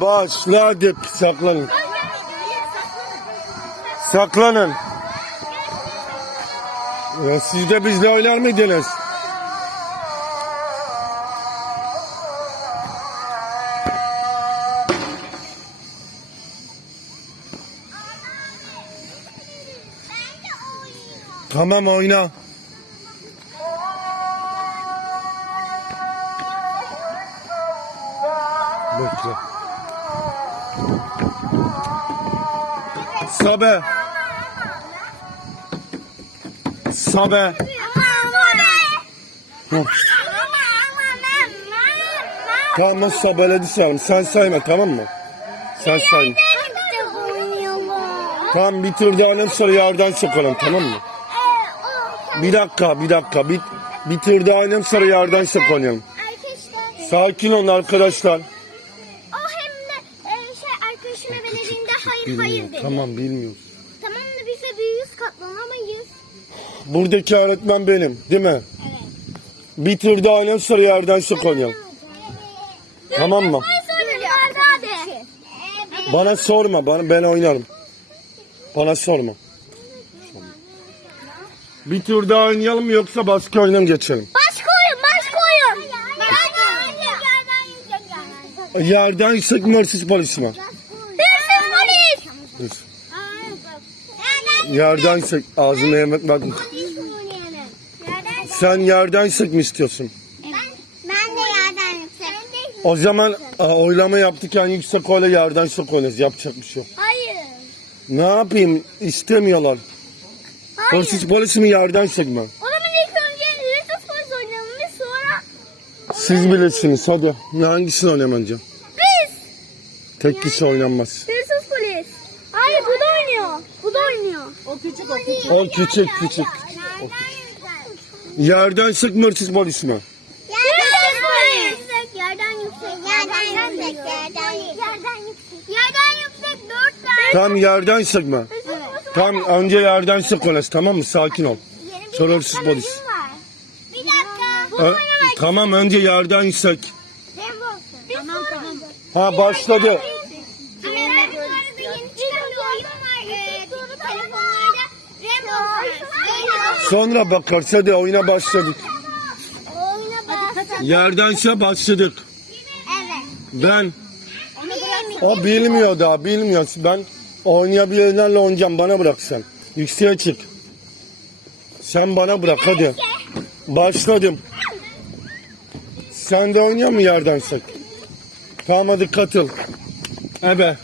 Başla hadi saklanın. Saklanın. Ya siz de bizle oynar mıydınız? Tamam oyna. Sabe. Sabe. Tamam sabeledi sayalım. Sen sayma tamam mı? Sen sayma. Tamam bir tur daha sonra yardan sokalım tamam mı? Bir dakika bir dakika. Bir, bir tur daha alalım sonra yardan sokalım. Sakin olun arkadaşlar. o hem de e, şey arkadaşıma belediğinde hayır Bilmiyorum. dedi. Tamam bilmiyoruz. Tamam da biz de büyüğüz katlanamayız. Buradaki öğretmen benim değil mi? Bir tur daha sonra yerden sokalım. Tamam mı? Ben sorayım Arda abi. Bana sorma. Bana, ben oynarım. Bana sorma. Bir tur daha oynayalım mı yoksa başka oyuna mı geçelim? Başka oyun başka oyun. Yerden yüksek hırsız polis mi? Hırsız polis. Yerden yüksek. Ağzına yemek verdim. Sen yerden yüksek mi istiyorsun? Ben de yerden yüksek. O zaman a, oylama yaptık yani yüksek öyle yerden yüksek öyle yapacak bir şey yok. Hayır. Ne yapayım? İstemiyorlar. Hayır. Hırsız polis mi yerden mi? O zaman ilk önce hırsız polis oynayalım sonra Siz bilirsiniz hadi. Hangisini önce? biz. Tek kişi oynanmaz. Hırsız polis. Hayır bu da oynuyor. Bu da oynuyor. O küçük o küçük. O küçük küçük. Yerden yüksek mi hırsız polis mi? Hırsız polis. Yerden yüksek. Yerden yüksek. Yerden yüksek. Yerden yüksek. Yerden yüksek dört tane. Tam yerden? Hırsız polis. Tam önce yerden yüksek konuş tamam mı? Sakin ol. Teknoloji polis. Bir dakika. Ö- tamam önce yerden yüksek. Tamam tamam. Ha başladı. Ama bu arada yeni çıkan bir oyun var. Ee, telefonlarda Rainbow Sonra bakarız hadi oyuna başladık. Oyuna bak. Yerden yüksek başladık. Evet. Ben o bilmiyor daha bilmiyor. Ben oynayabilenlerle oynayacağım bana bırak sen. Yükseğe çık. Sen bana bırak hadi. Başladım. Sen de oynuyor mu yerden yüksek? Tamam hadi katıl. Ebe.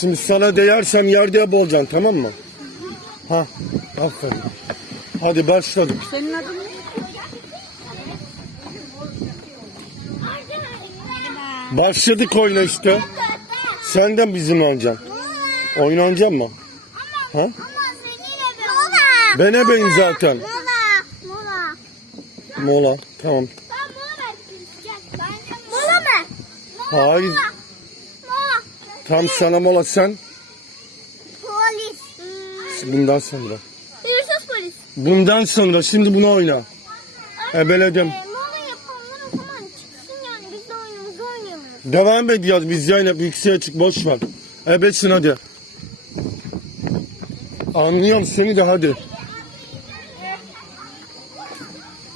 Şimdi sana değersem yerde bolacaksın tamam mı? Ha, aferin. Hadi başladık. Senin adın ne? Başladık oyuna işte. Sen de bizim oynayacaksın. Oynanacak mı? Ha? Ama seninle Mola. Ben ebeyim zaten. Mola. Mola. Mola. Tamam. Ben mola verdim. Mola mı? Hayır. Tam sana mola sen. Polis. Bundan sonra. Hırsız polis. Bundan sonra şimdi bunu oyna. Ebeledim. Ee, mola yapanlar o zaman çıksın yani biz de oyunumuzu oynayalım. Devam ediyoruz biz Zeynep yükseğe çık boş ver. Ebesin hadi. Anlıyorum seni de hadi.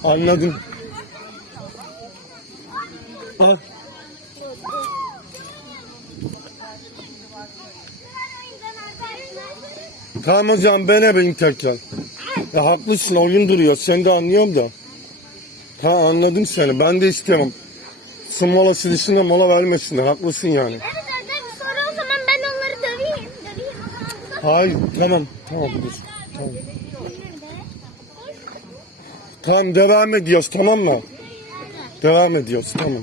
Anladım. Al. Tamam hocam ben ebeyim tekrar. Ya haklısın oyun duruyor sen de anlıyorum da. Ha anladım seni ben de istemem. Molası dışında mola vermesinler haklısın yani. Evet arkadaşlar sonra o zaman ben onları döveyim. Döveyim. Hayır tamam tamam dur. Tamam. Tamam devam ediyoruz tamam mı? Devam ediyoruz tamam.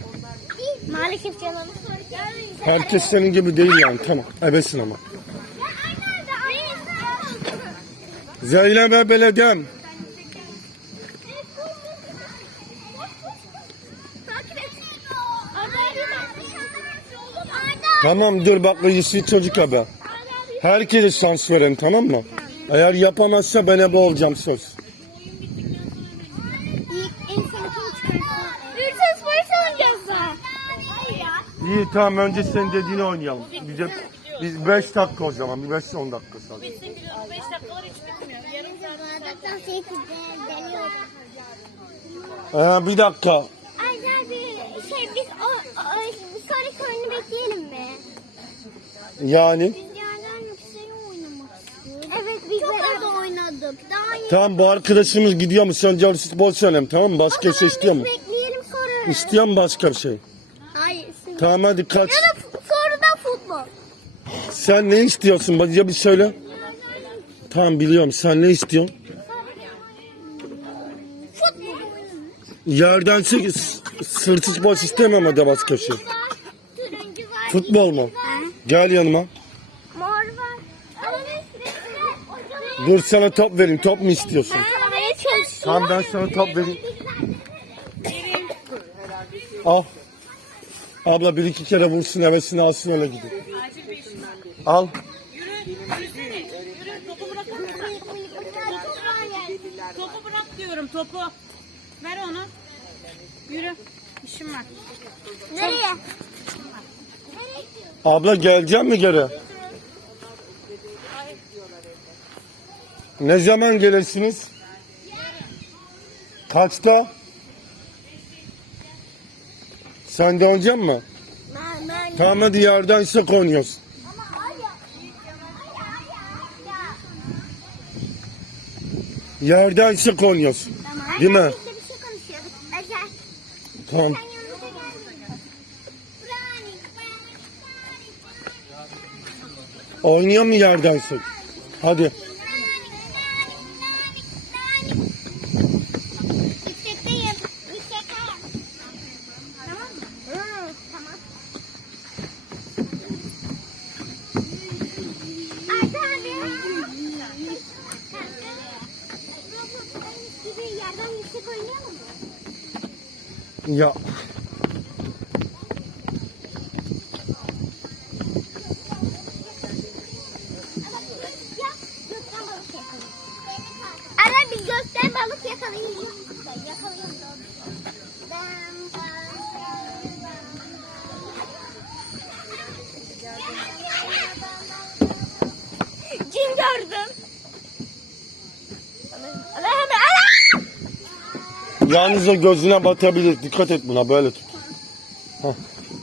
Maalesef canım. Herkes senin gibi değil yani tamam. Ebesin ama. Zeynep Belediye'm. Tamam dur bak iyisi çocuk abi. Herkese şans verin tamam mı? Eğer yapamazsa ben ebe olacağım söz. İyi tamam önce senin dediğini oynayalım. Bize, biz 5 dakika o zaman. 5-10 dakika sadece. Ee, bir dakika. Aynen bir şey biz o, o, o sonraki oyunu bekleyelim mi? Yani. Evet biz çok az oynadık. Daha iyi. Tamam bu arkadaşımız gidiyor mu? Sen canı futbol söyleyeyim tamam mı? Başka bir şey istiyor mu? Bekleyelim sonra. İstiyor mu başka bir şey? Hayır. Tamam hadi kaç. Ya da sonra da futbol. Sen ne istiyorsun? Bana bir söyle. Tamam biliyorum. Sen ne istiyorsun? Yerden sık, sırtı boş istemem hadi. Turuncu var. Futbol mu? Gel yanıma. Dur sana top vereyim. Top mu istiyorsun? Tamam ben sana top vereyim. Al. Abla bir iki kere vursun hevesini alsın öyle gidin. Al. Yürü. Topu bırak. Topu bırak diyorum topu. Ver onu. Yürü. İşim var. Nereye? Abla gelecek mi geri? Ne zaman gelirsiniz? Kaçta? Sen de oynayacak mı? Ben ben. Tamam hadi yerden sık oynuyoruz. Yerden sık oynuyoruz. Tamam. Değil mi? Bir şey konuşuyorduk. Özel. Tamam. Sen yanımıza gelmiyorsun. Oynuyor mu yerden sık? Hadi. Yüksekteyim. Yüksekteyim. Tamam mı? Hı, tamam. Arda abi. Roblox gibi yerden yüksek oynayalım mı? Ya Ya, gökten balık yakalayalım. Ara bir gökten balık yakalayalım. Yakalayalım. Ben- Cin gördüm. Ana hemen ana! Yalnız o gözüne batabilir. Dikkat et buna böyle tut.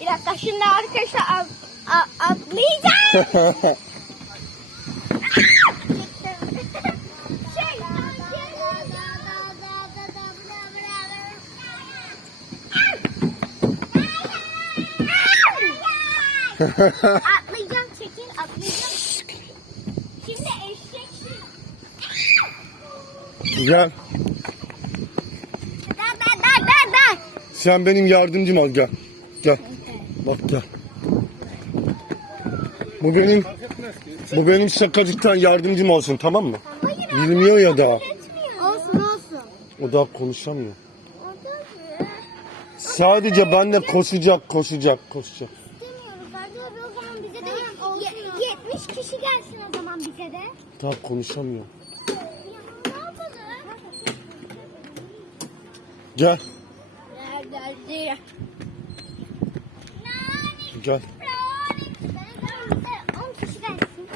Bir dakika şimdi arkadaşlar at, at, atlayacağım. Şey, atlayacağım çekil atlayacağım. Şimdi eşek Gel. Da da da da da. Sen benim yardımcım ol gel. Gel. Bak gel. Bu benim bu benim şakacıktan yardımcım olsun tamam mı? Hayır Bilmiyor ya daha. Olsun olsun. O daha konuşamıyor. Sadece benle koşacak, koşacak, koşacak. İstemiyoruz abi o zaman bize de ye- 70 kişi gelsin o zaman bize de. Daha konuşamıyor. Gel, Geldi. gel. 10 kişi gelsin.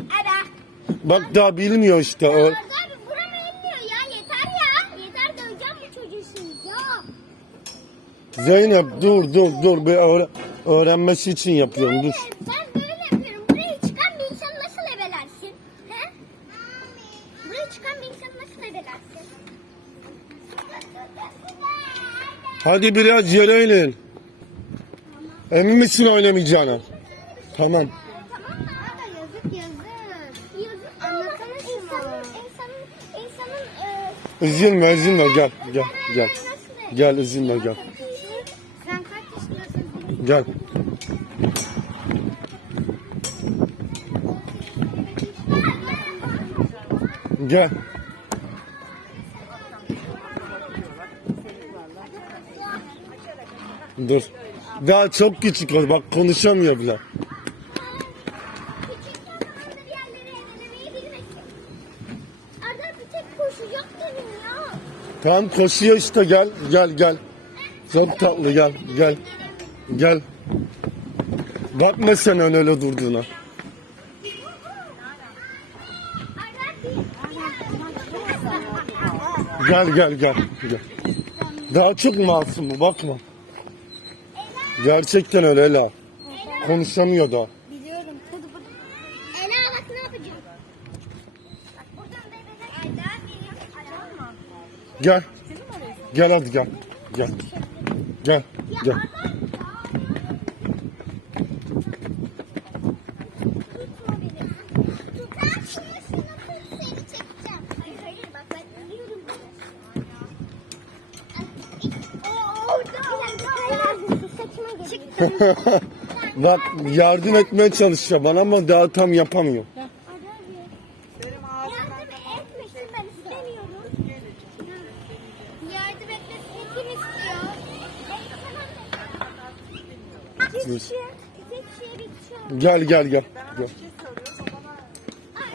Ada. Bak daha bilmiyor işte. O. Zeynep dur dur dur. Bir öğre- öğrenmesi için yapıyorum dur. Hadi biraz yere inin. Emin misin oynamayacağına? Tamam. Yazık yazık. Yazık anlatsana şunu. İnsanın, insanın, insanın e, gel gel gel. Gel üzülme gel. Gel. Gel. Dur. Daha çok küçük o. Bak konuşamıyor bile. Tamam koşuyor işte gel. Gel gel. Çok tatlı gel gel. Gel. Bakma sen öyle durduğuna. Gel gel gel. gel. Daha çok masum bu bakma. Gerçekten öyle Ela. Konuşamıyor da. Biliyorum. Burada burada. Ela bak ne yapacağım. Bak buradan bebeler. Ela geliyor. Ela mı? Gel. Gel hadi gel. Gel. Gel. Gel. Tutma beni. Tutar şunu şunu tut seni çekeceğim. Hayır hayır bak ben biliyorum. Oo, orada. Saçıma Çıktım. Bak yardım etmeye çalışıyor bana ama daha tam yapamıyor. Benim ağzım. Yardım etmesin ben istemiyorum. Yardım etmesini kim istiyor? Dur. Tek kişiye, tek kişiye bir oldu. Gel gel gel. gel.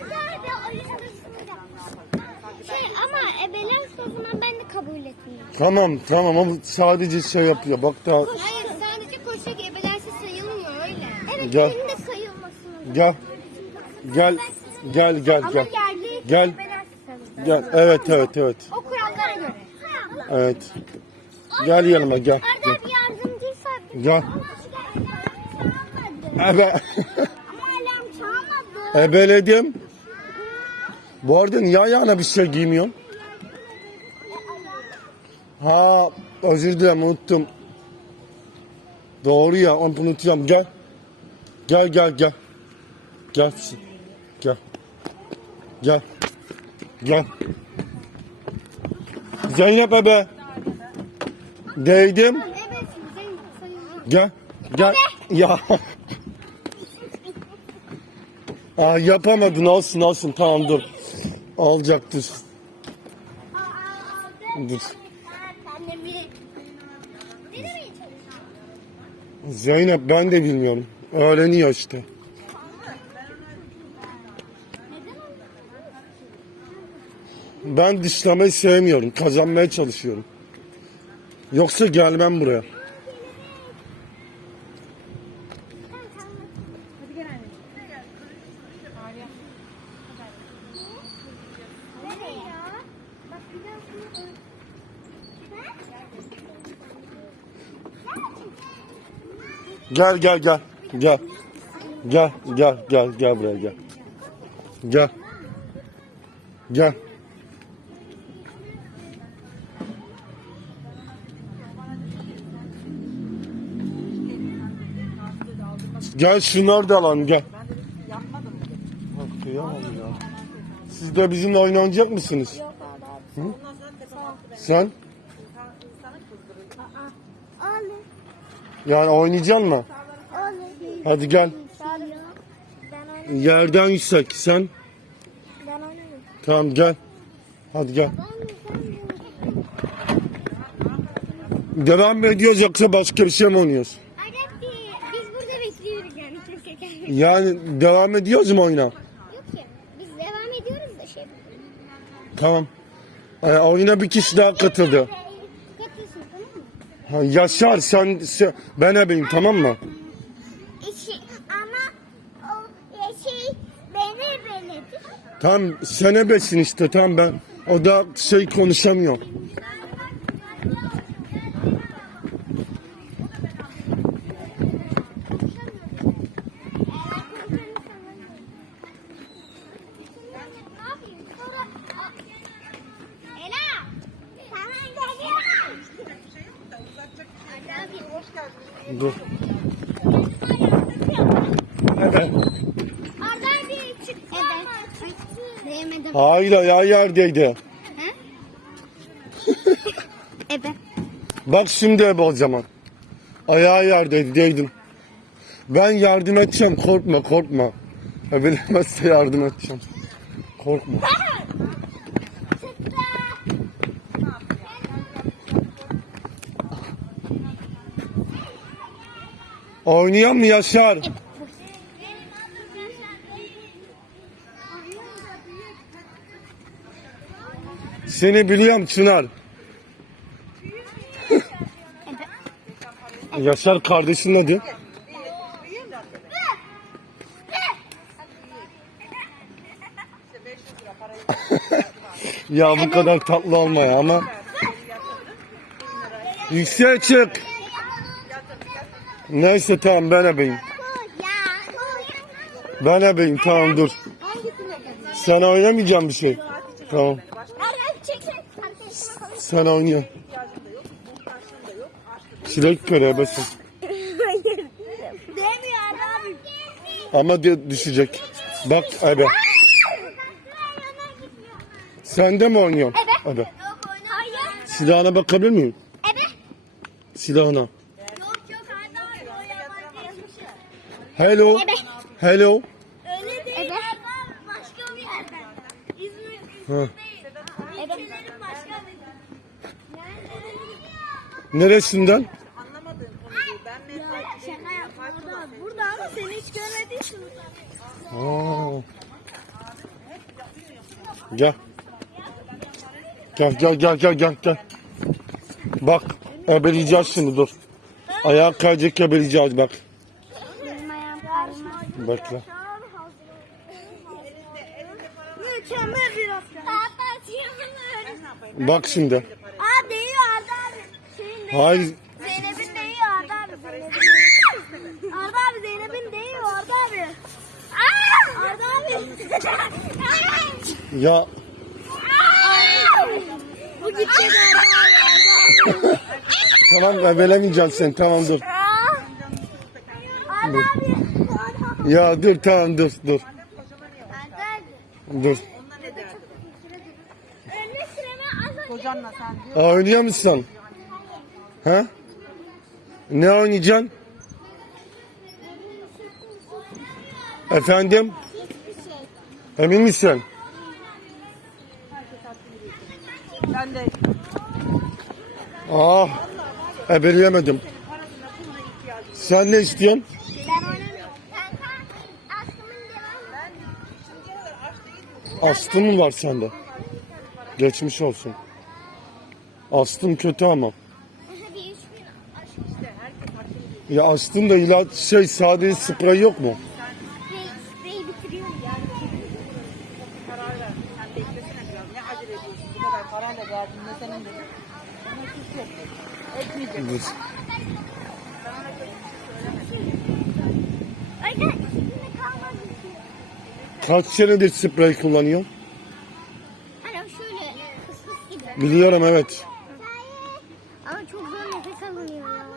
Nerede. Şey ama ebelerse o zaman ben de kabul etmiyorum. Tamam tamam ama sadece şey yapıyor. Bak daha Hayır Gel. gel. Gel. Gel gel Ama gel. Gel. Gel. Evet evet evet. O kurallara göre. Evet. Gel yanıma gel. Arda bir yardımcıysa Gel. Ama Ebe. alarm çalmadı. Ebeledim. Bu arada niye ayağına bir şey giymiyorsun? Ha özür dilerim unuttum. Doğru ya onu unutacağım. Gel. Gel gel gel. Gel. Gel. Gel. Gel. Zeynep ebe. Değdim. Gel. Gel. Ya. Aa, yapamadın olsun olsun tamam dur. Olacaktır. Dur. Zeynep ben de bilmiyorum. Öğreniyor işte. Ben dışlamayı sevmiyorum. Kazanmaya çalışıyorum. Yoksa gelmem buraya. Gel Gel gel gel. Gel. Gel gel gel buraya gel. Gel. Gel. Gel şunları da alalım gel. Bak, kıyamam ya. Siz de bizimle oynayacak mısınız? Hı? Sen? Yani oynayacaksın mı? Hadi gel. Yerden yüksek. Sen? Tamam gel. Hadi gel. Devam mı ediyoruz yoksa başka bir şey mi oynuyoruz? Biz burada bekliyoruz yani kimse. Yani devam ediyoruz mu oyuna? Yok ki biz devam ediyoruz da şey. Tamam. Ee, oyuna bir kişi daha katıldı. Katılsın tamam mı? Ha, Yaşar sen, sen ben ebeyim tamam mı? İşi, ama o şey beni beledi. Tamam sen ebesin işte tamam ben. O da şey konuşamıyor. Ne yapayım? Sonra... Ela! Sana geliyorum. Arda abi hoş geldin. Dur. Evet. Arda abi çıktı evet. Hayır ayağı yerdeydi. Evet. Bak şimdi ebe o zaman. Ayağı yerdeydi değdim. Ben yardım edeceğim korkma korkma. Ebelemezse yardım edeceğim. Korkma. Oynayan mı Yaşar? Seni biliyorum Çınar. Yaşar kardeşin adı. ya bu kadar tatlı olma ya ama. Yükseğe çık. Neyse tamam ben ebeyim. Ben ebeyim tamam dur. Sen oynamayacağım bir şey. Tamam. Sen oynuyor. Çilek köre ebesin. Demiyor abi. Ama de- düşecek. Bak ebe. Sen de mi oynuyorsun? Ebe. Yok Hayır. Silahına bakabilir miyim? Ebe. Silahına. Yok yok anne abi o yabancı yazmışı. Hello. Ebe. Hello. Öyle değil. Ebe. Başka bir yerden. İzmir Ha. değil. İlçelerin başka bir Neresinden? Şaka yapma burada. Burada ama seni hiç görmediysin. Aa. Gel. Gel gel gel gel gel gel. Bak ebeleyeceğiz şimdi dur. Ayağa kayacak ebeleyeceğiz bak. Benim ayağım kayma. Bekle. Mükemmel bir hafta. Bak şimdi. Hayır. Zeynep'in değiyor Arda abi. Zeynep'in. Arda abi Zeynep'in değiyor Arda abi. Arda abi. Ya Bu gidecek Arda abi. Arda abi. tamam ebelemeyeceksin sen tamam dur. Arda abi. Ya dur tamam dur dur. Arda abi. Dur. Kocanla sen diyor. Aa, oynuyor musun? Ha? Ne oynayacaksın? Efendim? Emin misin? Ben de Ah, ebeleyemedim. Sen ne istiyorsun? Astım mı var sende? Geçmiş olsun. Astım kötü ama. Ya astım da ilaç şey sadece sprey yok mu? Sprey, sprey bitiriyor yani. karar ver. Sen beklesene biraz. Ne acele ediyorsun? Bu kadar parayla. Ne senin dedim. Bana küs yok. Etmeyecek. Dur. Aynen içinde kalmadı ki. Kaç senedir sprey kullanıyorsun? Hani şöyle fıs fıs gibi. Biliyorum evet. Ama çok zor nefes alınıyor ya.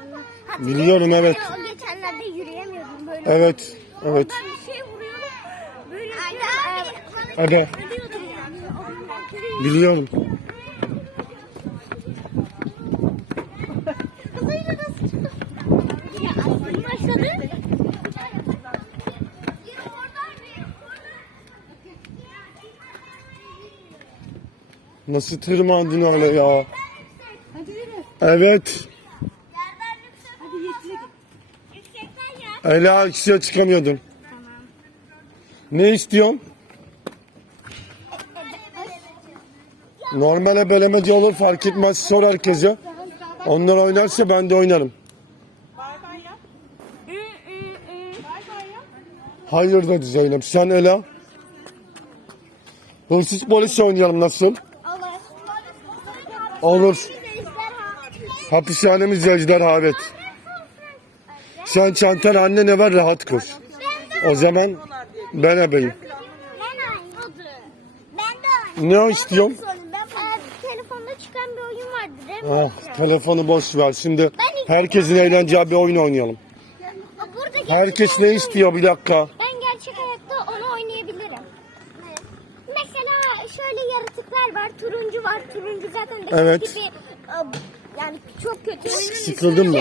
Hatta Biliyorum, evet. O geçenlerde yürüyemiyordum böyle. Evet. Evet. Ben bir şey vuruyordum. Böyle. Ölüyordum yani. Ondan kere Biliyorum. Kızıyla nasıl çıktı? Ya aslında başladı. Nasıl tırmandın öyle ya? Hadi yürü. Evet. Yerden yüksek. Hadi yeşile git. Yüksekten ya. Ela ikisiye çıkamıyordun. Ne istiyorsun? Normal ebelemeci olur fark etmez sor herkese. Onlar oynarsa ben de oynarım. Hayır dedi Zeynep. Sen Ela. Hırsız polis oynayalım nasıl? Olur. Hapishanemiz ejderha evet. Sen çantan annene ver rahat koş. O zaman ben ebeyim. Ben. Ben. Ne istiyorsun? Ben Aa, telefonda çıkan bir oyun vardı değil mi? Ah, telefonu boş ver. Şimdi herkesin eğleneceği bir oyun oynayalım. Herkes ne hayatta- istiyor bir dakika. Ben gerçek hayatta onu oynayabilirim. Mesela şöyle yaratıklar var. Turuncu var. Turuncu zaten de Evet. gibi e, yani çok kötü. Sıkıldın mı?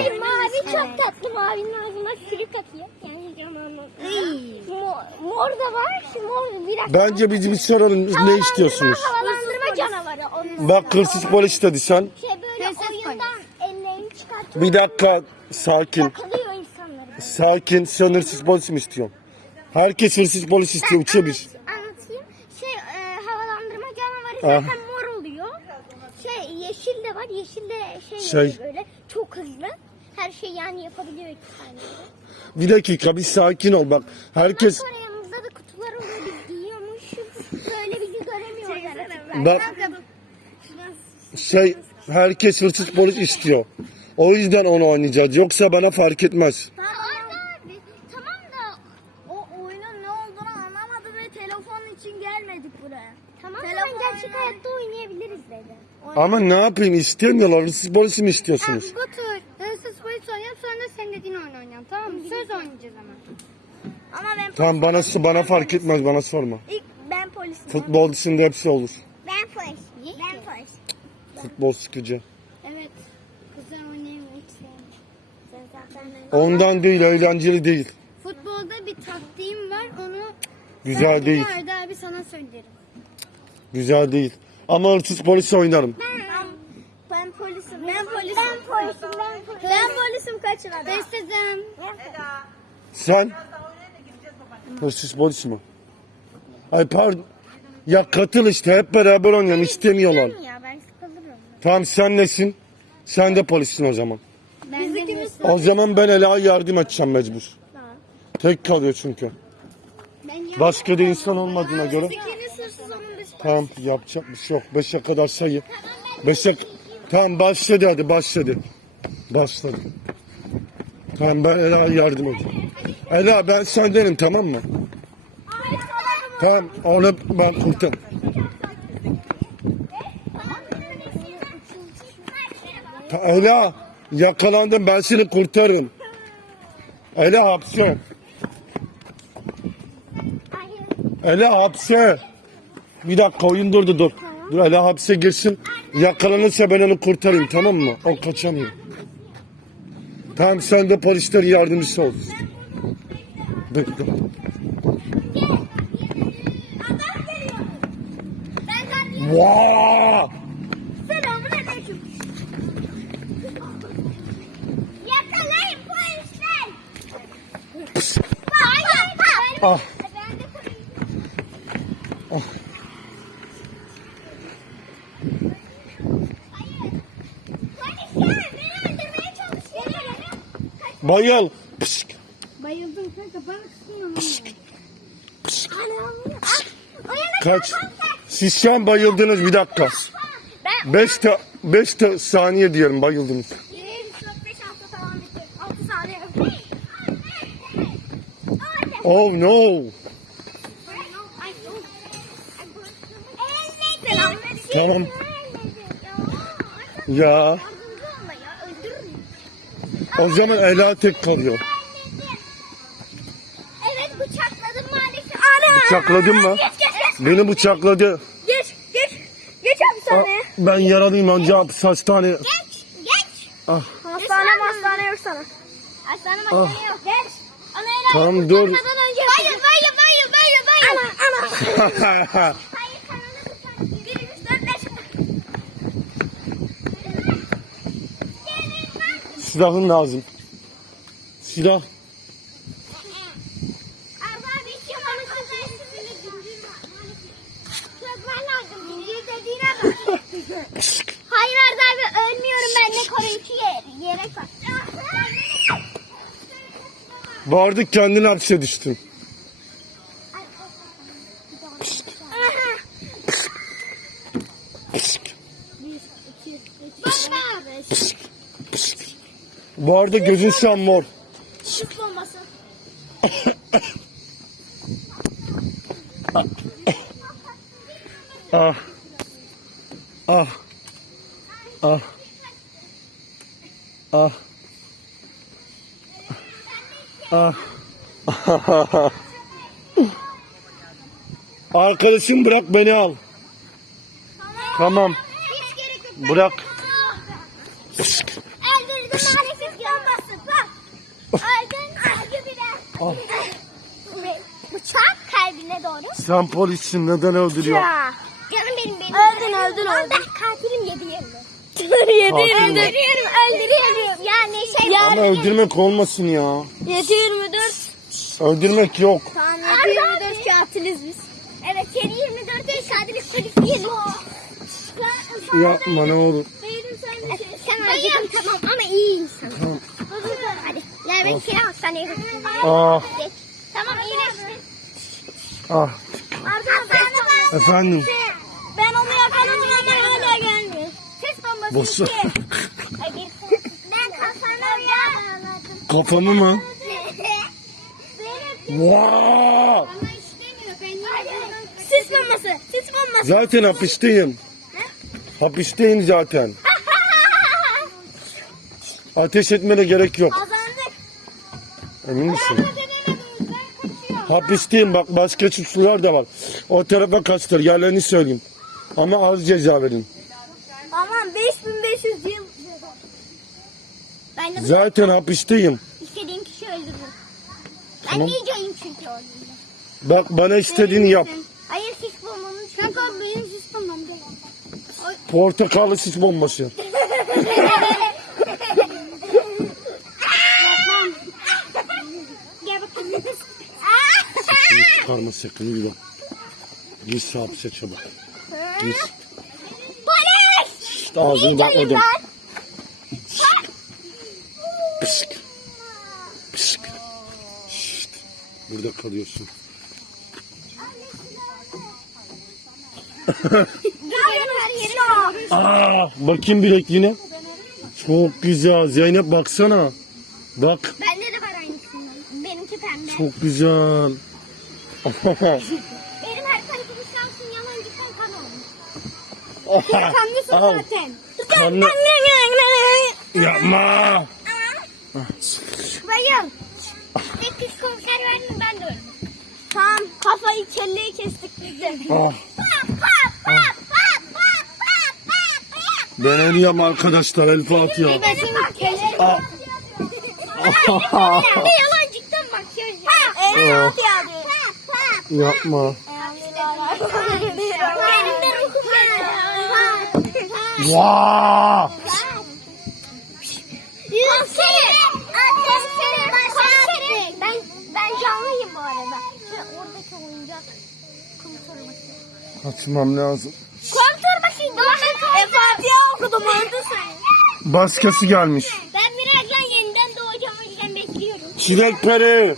Mor da var. Şu mor bir dakika. Bence biz bir soralım ne istiyorsunuz? Havalandırma canavarı. Onun Bak hırsız polis dedi sen. şey böyle oyundan ellerini çıkartıyor. Bir dakika sakin. Yakalıyor insanları. Sakin. Sen hırsız polis mi istiyorsun? Herkes hırsız polis istiyor. Biz. Anlatayım. Şey e, havalandırma canavarı Ah. zaten mor oluyor. Şey yeşil de var. Yeşil de şey, Şey. böyle çok hızlı. Her şey yani yapabiliyor iki saniyede. Bir dakika bir sakin ol bak. Herkes Sonra oluyor biz giyiyormuşuz. Böyle bizi göremiyorlar. bak şey herkes hırsız polis istiyor. O yüzden onu oynayacağız. Yoksa bana fark etmez. Tamam abi. Tamam da o oyunun ne olduğunu anlamadı ve telefon için gelmedik buraya. Tamam telefon gerçek hayatta oynayabiliriz dedi. Ama ne yapayım istemiyorlar. Hırsız polisi mi istiyorsunuz? Gotu, hırsız polis oynayalım sonra senin dediğin oyun oynayalım tamam mı? Söz oynayacağız ama. Ben Tamam bana bana fark etmez bana sorma. ilk ben polisim. Futbol dışında hepsi olur. Ben polis. Ben polis. Futbol sıkıcı. Evet. Kızlar oynayamıyor hiç sevmiyorum. Sen zaten Ondan değil eğlenceli değil. Futbolda bir taktiğim var onu Güzel değil. Nerede abi sana söylerim. Güzel değil. Ama hırsız polisi oynarım. Ben, ben polisim. Ben polisim. Ben polisim. Ben polisim. Ben polisim kaçın Ben sizim. Sen Biraz daha oynayın da gideceğiz babaanne. Hırsız polis mi? Ay pardon. Ya katıl işte hep beraber oynayalım istemiyorlar. Ya ben sıkılırım. Tamam sen nesin? Sen de polissin o zaman. Ben de hırsız. O zaman ben Ela'ya yardım edeceğim mecbur. Tamam. Tek kalıyor çünkü. Ben ya. Başka da insan olmadığına göre. İkiniz hırsız olun biz. Tamam yapacak bir şey yok. Beşe kadar sayı. Beşe... Tamam başladı hadi başladı. Başladı. Tamam ben Ela'ya yardım edeyim. Ela ben sendenim tamam mı? Tamam onu ben kurtar. Ta- Ela yakalandım ben seni kurtarırım. Ela hapse. Ela hapse. Bir dakika oyun durdu dur. Dur Ela hapse girsin. Yakalanırsa ben onu kurtarayım tamam mı? O kaçamıyor. Tamam sen de polislerin yardımcısı ol. Bekle. Vaa! Selamun aleyküm. Yakalayın polisler. Hayır. Ah. Ah. Polisler beni öldürmeye çalışıyor. Bayıl. Pişk. Bayıldım kanka bana kısmıyor. Anam. Uyanık Kaç. Siz şu an bayıldınız bir dakika. Ben 5 ta 5 ta saniye diyelim bayıldınız. 7, 4, 5, 6 falan bitti. 6 saniye. Oh no. Tamam. Ya o zaman Ela tek kalıyor. Evet bıçakladım maalesef. Ana! Bıçakladın mı? Geç geç geç. Beni bıçakladı. Geç geç. Geç hapishaneye. Ben yaralıyım anca hapis hastane. Geç geç. Ah, Hastane hastane yok sana. Hastane hastane yok. Geç. Ana helal. Tamam, dur. Önce bayıl bayıl bayıl bayıl bayıl. Ana ana. Silahın lazım. Silah. Bak. Hayır Arda abi ölmüyorum ben ne koruyucu yer, yere koy. Bağırdık kendini hapse düştün. Bu arada gözün şu an mor. Süt bombası. Ah. Ah. Ah. Ah. Ah. Arkadaşım bırak beni al. Tamam. Hiç gerek yok. Bırak. Öldürdüm maalesef bombası. Bak. Öldün. Öldü bile. Ah. Bıçak kalbine doğru. Sen polissin neden öldürüyor? Ya. Canım benim benim. Öldün öldün öldün. Ben katilim yedi yerini. yedi Katil mi? Öldürüyorum öldürüyorum. Yani şey. Ama öldürmek olmasın ya. 724. Öldürmek yok. Tamam 724 katiliz biz. Evet 724 değil katiliz polis değil. Yapma ne olur. Sen acıdın tamam ama iyi insan. Tamam. Hadi. Ya ben seni hastaneye götüreyim. Ah. Tamam iyileşti. ah. Efendim. Ben onu yakaladım ama hala gelmiyor. Ses bombası bir- Ben kafanı yakaladım. Kafamı mı? Yine Sis bombası. Sis bombası. Zaten hapisteyim. Hapisteyim zaten. Ateş etmene gerek yok. Kazandık. Emin misin? Hapisteyim bak başka suçlular da var. O tarafa kaçtır yerlerini söyleyeyim. Ama az ceza verin. Aman 5500 yıl. Ben de Zaten hapisteyim. istediğim kişi öldürürüm. Ben Tamam. diyeceğim çünkü öldürürüm. Bak bana istediğini yap. Hayır sis çünkü. Kanka benim sis bombam değil. Portakallı sis bombası. Yapmam. Gel bakalım. Bunu çıkarma sakın yürü. Gir hapse çabuk. Gir. Polis! İşte ağzını bakmadım. Pışk. Pışk. Şşt. Burada kalıyorsun. Aa, bakayım bilekliğine. Çok güzel. Zeynep baksana. Bak. Bende de var aynısından. Benimki pembe. Çok güzel. Benim her tarafım şansın yalancı kan kan olmuş. Kanlısın Al. zaten. Kanlı. Yapma. Bayım. Bir kız konser verdin ben de öldüm. Tamam kafayı kelleyi kestik biz de. Ah, ben eriyorum arkadaşlar. El Fatiha. Ben senin kelleyi... Ah. Yalancıktan makyaj yapıyorum. El Fatiha. Yapma. Vaa! Ben ben canlıyım bu arada. Oradaki oyuncak kum torbası. Açmam lazım. Kum torbasıydı. E Fatiha okudum öldü sen. Başkası gelmiş. Ben birazdan yeniden doğacağım o yüzden bekliyorum. Çilek peri.